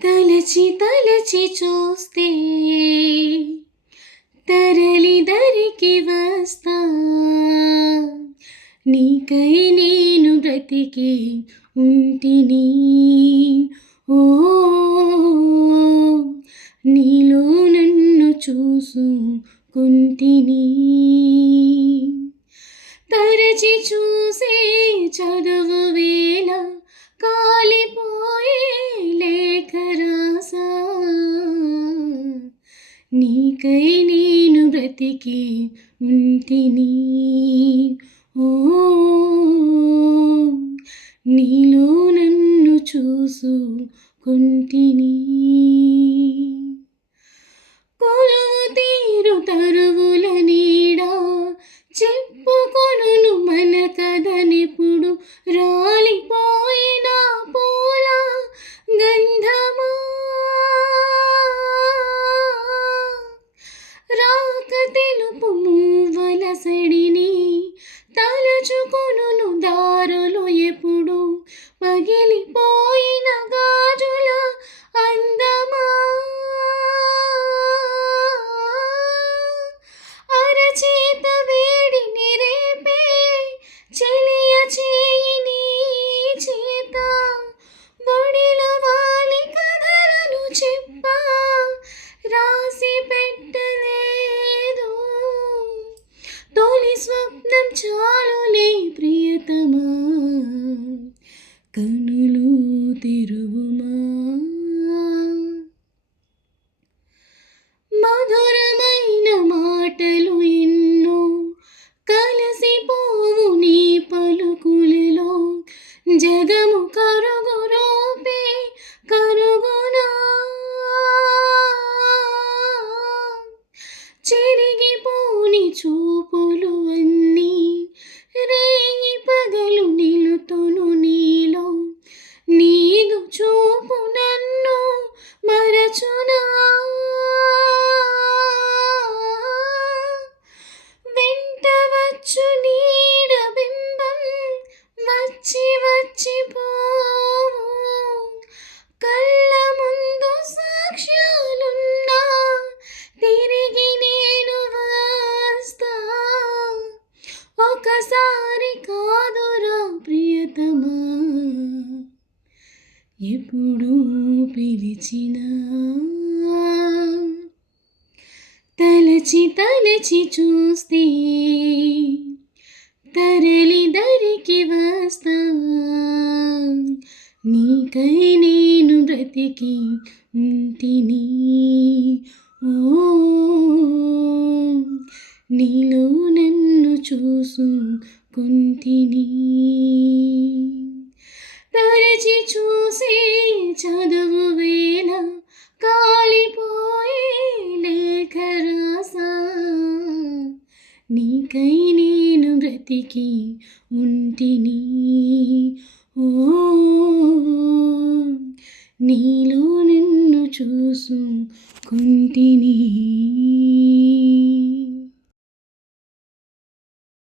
తలచి తలచి చూస్తే తరలి దరికి వస్తా, నీకై నేను బ్రతికి ఉంటిని. ఓ నీలో నన్ను చూసుకుంటిని. తరచి చూసే చదువు వేళ కాలిపోయే లేఖ రాసా, నీకై నేను బ్రతికి ఉంటిని. ఓ నీలో నన్ను చూసుకుంటిని. కొలువు తీరు తరువుల నీడ చెప్పుకొనును మన కథనెప్పుడు, రాలిపోయిన పూల గంధమా రాక తెలుపు మూవల సడిని, తలచుకొనును దారులు ఎప్పుడు, పగిలిపోయిన గాజుల అందమా అరచేత వేడిని రేపే చెలియ చేయిని చేత, బొడిలో వాలి కథలను చెప్పా రాసి పెట్టలేదు. తొలి స్వప్నం చాలులే ప్రియతమా, కనులు తెరువుమా. మధురమైన మాటలు ఎన్నో కలిసిపోవు నీ పలుకులలో, జగము కరుగు రూపే కరుగునా. చెరిగిపోని చూపులు అన్నీ రేయి పగలు నిలుతును నీలో, నీదు చూపు నన్ను మరచునా. వెంటవచ్చు నీడ బింబం వచ్చి వచ్చిపోవు, కళ్ళ ముందు సాక్ష్యాలున్నా తిరిగి నేను వస్తా. ఒకసారి కాదురా ప్రియతమా, ఎప్పుడు పిలిచినా. తలచి తలచి చూస్తే తరలి దరికి వస్తా, నీకై నేను బ్రతికి ఉంటిని. ఓ నీలో నన్ను చూసుకుంటిని. తరచి చూసే చదువు వేళ కాలిపోయే లేఖ రాసా, నీకై నేను బ్రతికి ఉంటిని. ఓ నీలో నన్ను చూసుకుంటిని.